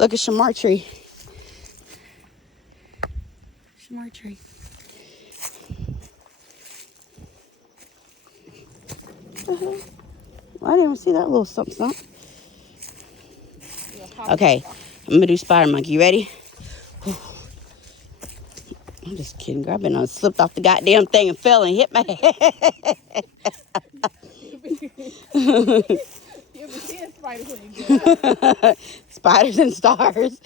Look at Shamar tree. Shamar tree. I didn't even see that little something, something. Okay, I'm gonna do spider monkey. You ready? I'm just kidding, girl. I've been slipped off the goddamn thing and fell and hit my head. You'll be seeing spiders when you get up. Spiders and stars.